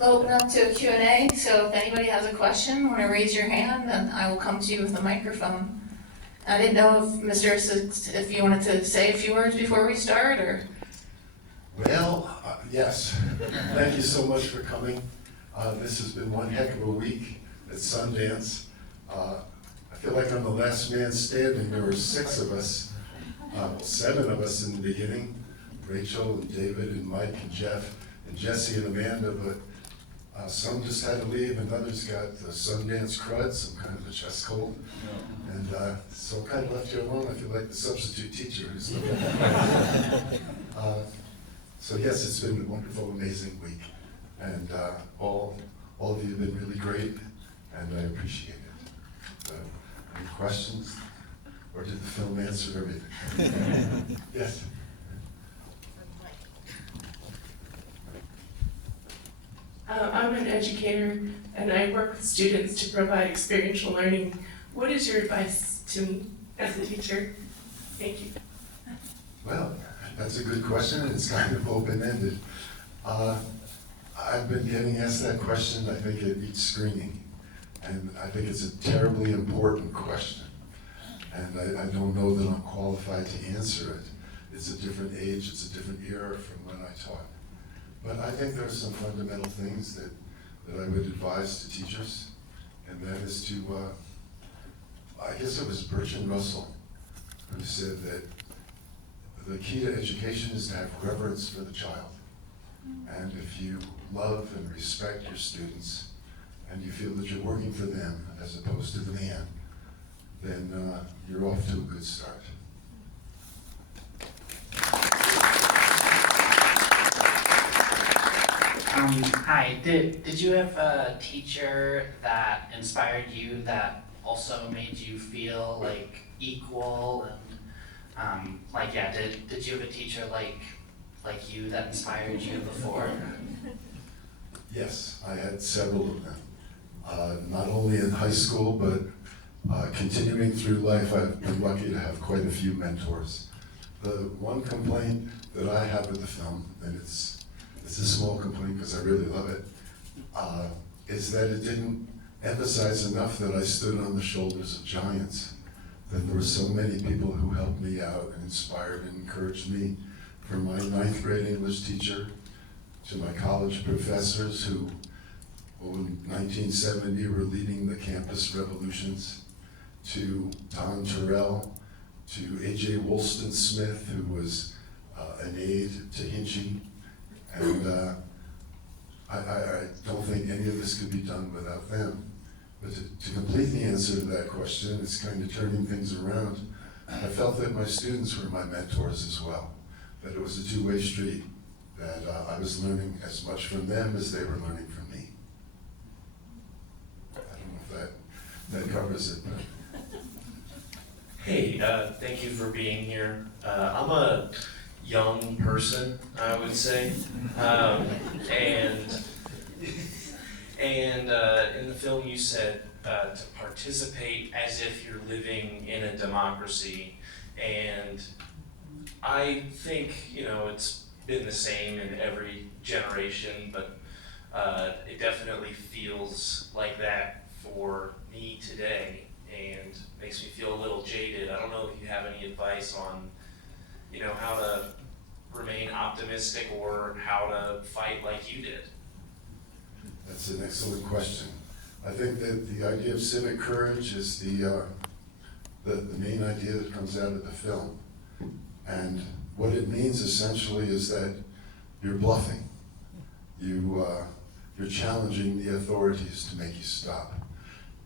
open up to a Q&A, so if anybody has a question, want to raise your hand, then I will come to you with the microphone. I didn't know if Mr. Isseks, if you wanted to say a few words before we start, or? Well, yes. Thank you so much for coming. This has been one heck of a week at Sundance. I feel like I'm the last man standing. There were 6 of us, 7 of us in the beginning, Rachel and David and Mike and Jeff and Jesse and Amanda, but some just had to leave and others got the Sundance crud, some kind of a chest cold. And so I kind of left you alone. I feel like the substitute teacher who's looking So yes, it's been a wonderful, amazing week. And all of you have been really great, and I appreciate it. Any questions? Or did the film answer everything? Yes? I'm an educator, and I work with students to provide experiential learning. What is your advice to me as a teacher? Thank you. Well, that's a good question, and it's kind of open-ended. I've been getting asked that question, I think, at each screening, and I think it's a terribly important question. And I don't know that I'm qualified to answer it. It's a different age, it's a different era from when I taught. But I think there are some fundamental things that I would advise to teachers, and that is to, I guess it was Bertrand Russell who said that the key to education is to have reverence for the child. And if you love and respect your students, and you feel that you're working for them as opposed to the man, then you're off to a good start. Hi, did you have a teacher that inspired you that also made you feel like equal and did you have a teacher like you that inspired you before? Yes, I had several of them. Not only in high school, but continuing through life, I've been lucky to have quite a few mentors. The one complaint that I have with the film, and it's a small complaint because I really love it, is that it didn't emphasize enough that I stood on the shoulders of giants, that there were so many people who helped me out and inspired and encouraged me, from my 9th grade English teacher to my college professors who, in 1970, were leading the campus revolutions, to Don Terrell, to A.J. Woolston Smith, who was an aide to Hinchy. And I don't think any of this could be done without them. But to complete the answer to that question, it's kind of turning things around. I felt that my students were my mentors as well, that it was a two-way street, that I was learning as much from them as they were learning from me. I don't know if that covers it. But. Hey, thank you for being here. I'm a young person, I would say, and in the film you said to participate as if you're living in a democracy, and I think it's been the same in every generation, but it definitely feels like that for me today, and makes me feel a little jaded. I don't know if you have any advice on how to remain optimistic or how to fight like you did. That's an excellent question. I think that the idea of civic courage is the main idea that comes out of the film. And what it means essentially is that you're bluffing. You're challenging the authorities to make you stop.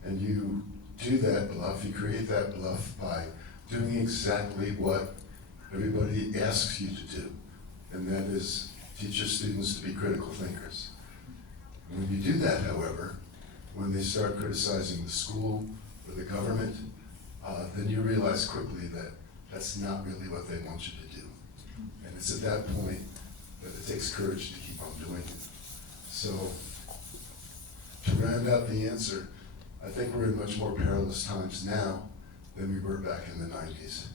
And you do that bluff, you create that bluff by doing exactly what everybody asks you to do. And that is teach your students to be critical thinkers. When you do that, however, when they start criticizing the school or the government, then you realize quickly that that's not really what they want you to do. And it's at that point that it takes courage to keep on doing it. So, to round out the answer, I think we're in much more perilous times now than we were back in the 90s.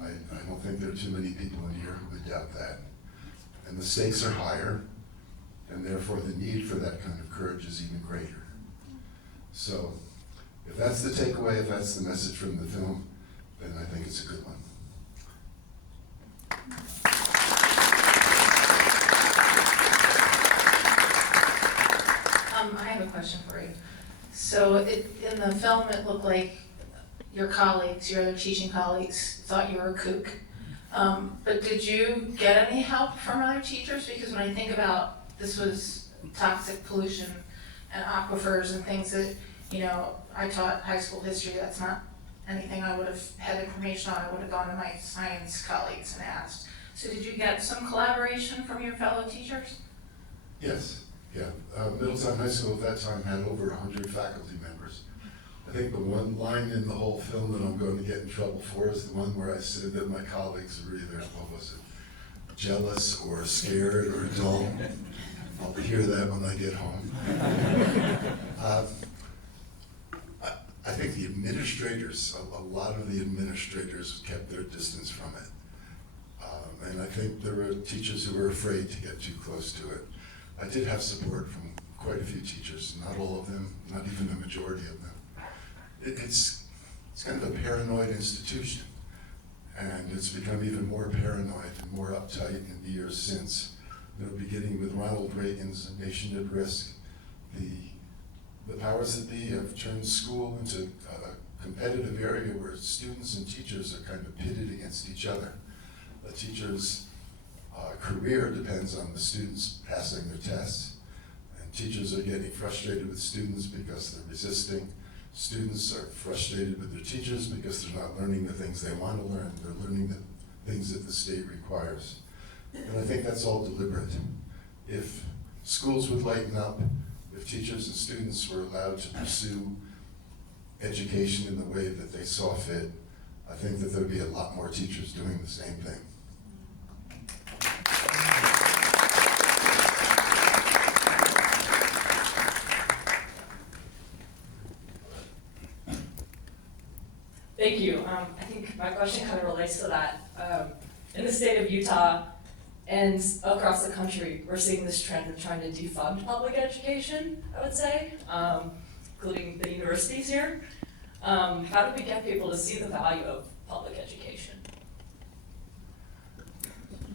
I don't think there are too many people in here who would doubt that. And the stakes are higher, and therefore the need for that kind of courage is even greater. So, if that's the takeaway, if that's the message from the film, then I think it's a good one. I have a question for you. So in the film, it looked like your colleagues, your other teaching colleagues, thought you were a kook. But did you get any help from other teachers? Because when I think about, this was toxic pollution and aquifers and things that, you know, I taught high school history, that's not anything I would have had information on. I would have gone to my science colleagues and asked. So did you get some collaboration from your fellow teachers? Yes, yeah. Middletown High School at that time had over 100 faculty members. I think the one line in the whole film that I'm going to get in trouble for is the one where I said that my colleagues were either, what was it, jealous or scared or dull. I'll hear that when I get home. I think the administrators, a lot of the administrators kept their distance from it. And I think there were teachers who were afraid to get too close to it. I did have support from quite a few teachers, not all of them, not even the majority of them. It's kind of a paranoid institution, and it's become even more paranoid and more uptight in the years since. You know, beginning with Ronald Reagan's Nation at Risk, the powers that be have turned school into a competitive area where students and teachers are kind of pitted against each other. A teacher's career depends on the students passing their tests, and teachers are getting frustrated with students because they're resisting. Students are frustrated with their teachers because they're not learning the things they want to learn. They're learning the things that the state requires. And I think that's all deliberate. If schools would lighten up, if teachers and students were allowed to pursue education in the way that they saw fit, I think that there'd be a lot more teachers doing the same thing. Thank you. I think my question kind of relates to that. In the state of Utah and across the country, we're seeing this trend of trying to defund public education, I would say, including the universities here. How do we get people to see the value of public education?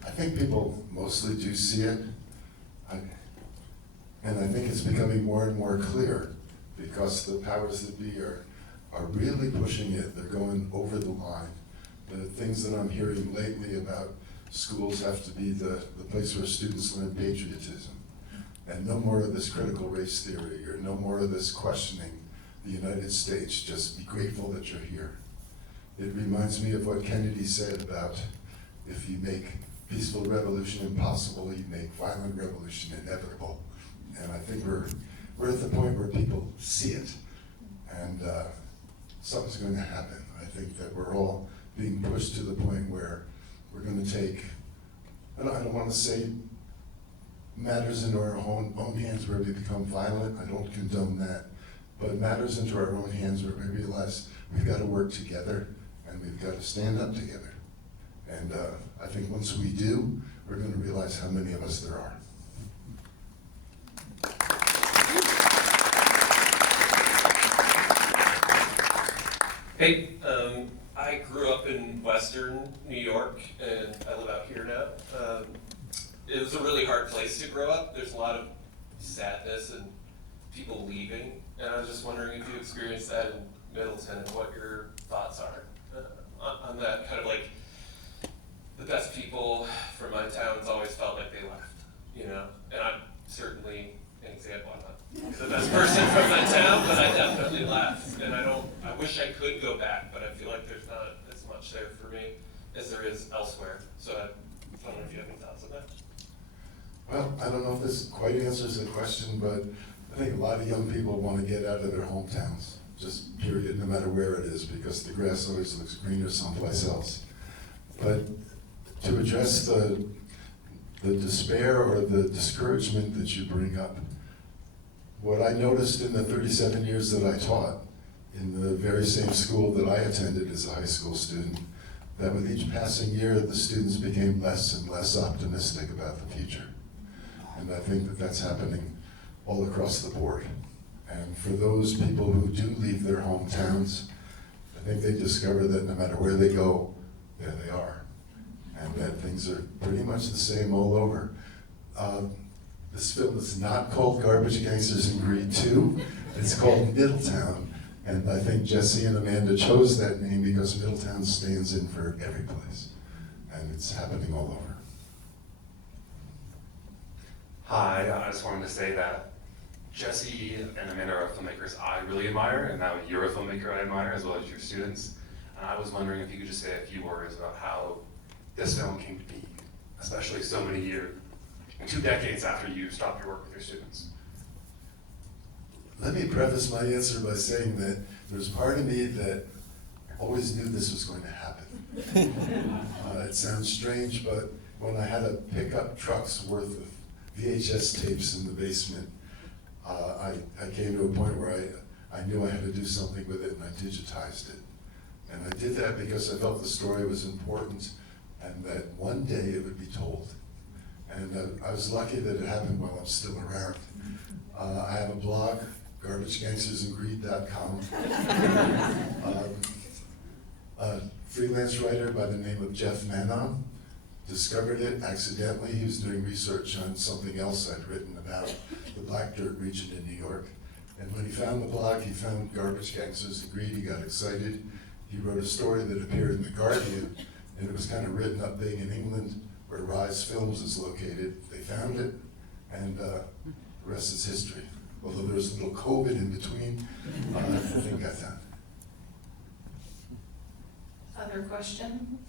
I think people mostly do see it, and I think it's becoming more and more clear because the powers that be are really pushing it. They're going over the line. The things that I'm hearing lately about schools have to be the place where students learn patriotism, and no more of this critical race theory, or no more of this questioning the United States. Just be grateful that you're here. It reminds me of what Kennedy said about, if you make peaceful revolution impossible, you make violent revolution inevitable. And I think we're at the point where people see it, and something's going to happen. I think that we're all being pushed to the point where we're going to take, I don't want to say matters into our own hands where we become violent. I don't condone that. But matters into our own hands where we realize we've got to work together and we've got to stand up together. And I think once we do, we're going to realize how many of us there are. Hey, I grew up in Western New York, and I live out here now. It was a really hard place to grow up. There's a lot of sadness and people leaving, and I was just wondering if you experienced that in Middleton and what your thoughts are on that. Kind of like the best people from my town's always felt like they left, you know, and I'm certainly an example. I'm not the best person from my town, but I definitely left, and I wish I could go back, but I feel like there's not as much there for me as there is elsewhere. So I don't know if you have any thoughts on that. Well, I don't know if this quite answers the question, but I think a lot of young people want to get out of their hometowns, just period, no matter where it is, because the grass always looks greener someplace else. But to address the despair or the discouragement that you bring up, what I noticed in the 37 years that I taught in the very same school that I attended as a high school student, that with each passing year, the students became less and less optimistic about the future. And I think that that's happening all across the board. And for those people who do leave their hometowns, I think they discover that no matter where they go, there they are. And that things are pretty much the same all over. This film is not called Garbage Gangsters in Greed 2. It's called Middletown. And I think Jesse and Amanda chose that name because Middletown stands in for every place. And it's happening all over. Hi, I just wanted to say that Jesse and Amanda are filmmakers I really admire, and now you're a filmmaker I admire, as well as your students. And I was wondering if you could just say a few words about how this film came to be, especially so many years, 2 decades after you stopped your work with your students. Let me preface my answer by saying that there's part of me that always knew this was going to happen. It sounds strange, but when I had a pickup truck's worth of VHS tapes in the basement, I came to a point where I knew I had to do something with it, and I digitized it. And I did that because I felt the story was important and that one day it would be told. And I was lucky that it happened while I'm still around. I have a blog, garbagegangstersandgreed.com. A freelance writer by the name of Jeff Manon discovered it accidentally. He was doing research on something else I'd written about the Black Dirt region in New York. And when he found the blog, he found Garbage Gangsters and Greed. He got excited. He wrote a story that appeared in The Guardian, and it was kind of written up big in England, where Rise Films is located. They found it, and the rest is history. Although there was a little COVID in between, the thing got done. Other questions?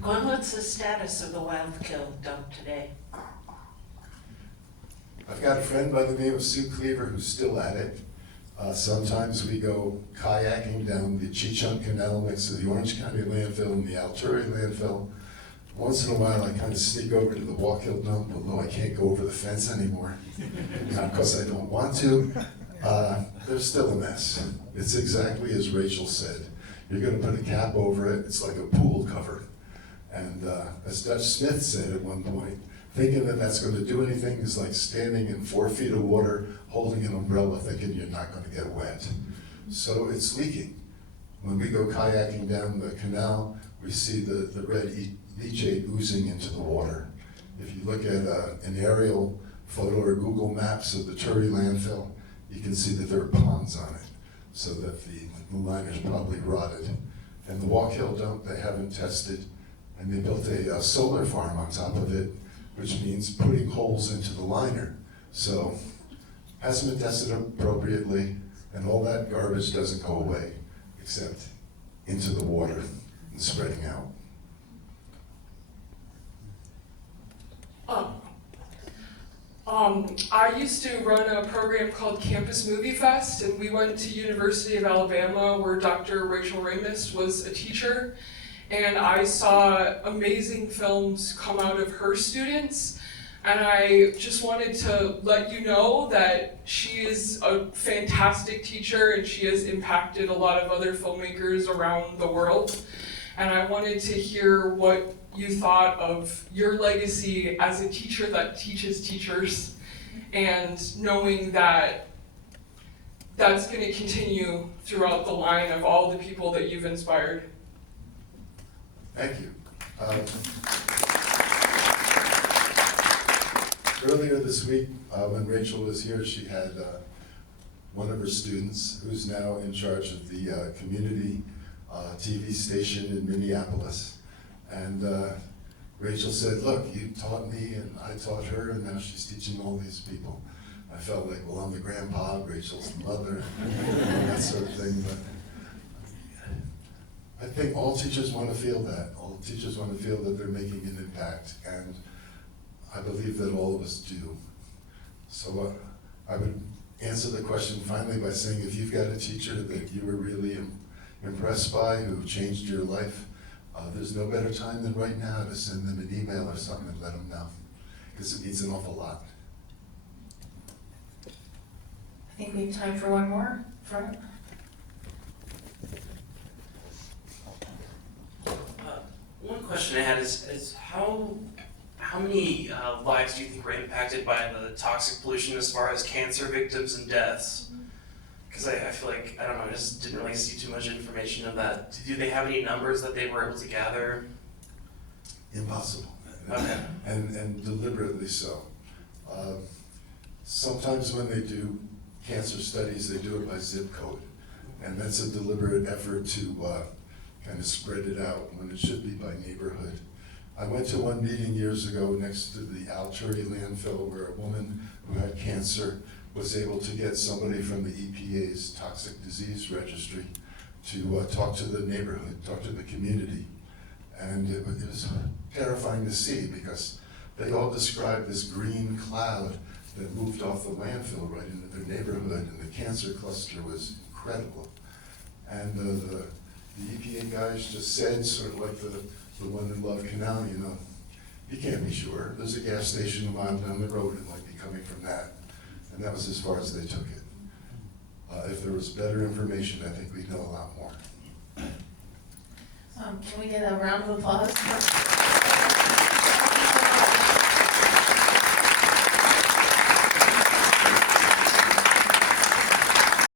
Gwen, what's the status of the Wildkill dump today? I've got a friend by the name of Sue Cleaver who's still at it. Sometimes we go kayaking down the Chichunk Canal next to the Orange County landfill and the Altuve landfill. Once in a while, I kind of sneak over to the Wildkill dump, although I can't go over the fence anymore. Not because I don't want to. There's still a mess. It's exactly as Rachel said. You're going to put a cap over it. It's like a pool cover. And as Dutch Smith said at one point, thinking that that's going to do anything is like standing in 4 feet of water, holding an umbrella, thinking you're not going to get wet. So it's leaking. When we go kayaking down the canal, we see the red leachate oozing into the water. If you look at an aerial photo or Google Maps of the Turry landfill, you can see that there are ponds on it, so that the liner's probably rotted. And the Walk Hill dump, they haven't tested, and they built a solar farm on top of it, which means putting holes into the liner. So, hasn't been tested appropriately, and all that garbage doesn't go away, except into the water and spreading out. I used to run a program called Campus Movie Fest, and we went to University of Alabama, where Dr. Rachel Ramis was a teacher, and I saw amazing films come out of her students, and I just wanted to let you know that she is a fantastic teacher, and she has impacted a lot of other filmmakers around the world, and I wanted to hear what you thought of your legacy as a teacher that teaches teachers, and knowing that that's going to continue throughout the line of all the people that you've inspired. Thank you. Earlier this week, when Rachel was here, she had one of her students who's now in charge of the community TV station in Minneapolis. And Rachel said, look, you taught me and I taught her, and now she's teaching all these people. I felt like, well, I'm the grandpa, Rachel's the mother, and that sort of thing. But I think all teachers want to feel that. All teachers want to feel that they're making an impact, and I believe that all of us do. So I would answer the question finally by saying, if you've got a teacher that you were really impressed by, who changed your life, there's no better time than right now to send them an email or something and let them know, because it means an awful lot. I think we have time for one more. Front. question I had is how many lives do you think were impacted by the toxic pollution as far as cancer victims and deaths? Because I feel like, I don't know, I just didn't really see too much information of that. Do they have any numbers that they were able to gather? Impossible. Okay. And deliberately so. Sometimes when they do cancer studies, they do it by zip code. And that's a deliberate effort to kind of spread it out when it should be by neighborhood. I went to one meeting years ago next to the Altury landfill where a woman who had cancer was able to get somebody from the EPA's toxic disease registry to talk to the neighborhood, talk to the community. And it was terrifying to see because they all described this green cloud that moved off the landfill right into their neighborhood, and the cancer cluster was incredible. And the EPA guys just said, sort of like the one in Love Canal, you know, you can't be sure. There's a gas station a mile down the road, it might be coming from that. And that was as far as they took it. If there was better information, I think we'd know a lot more. Can we get a round of applause for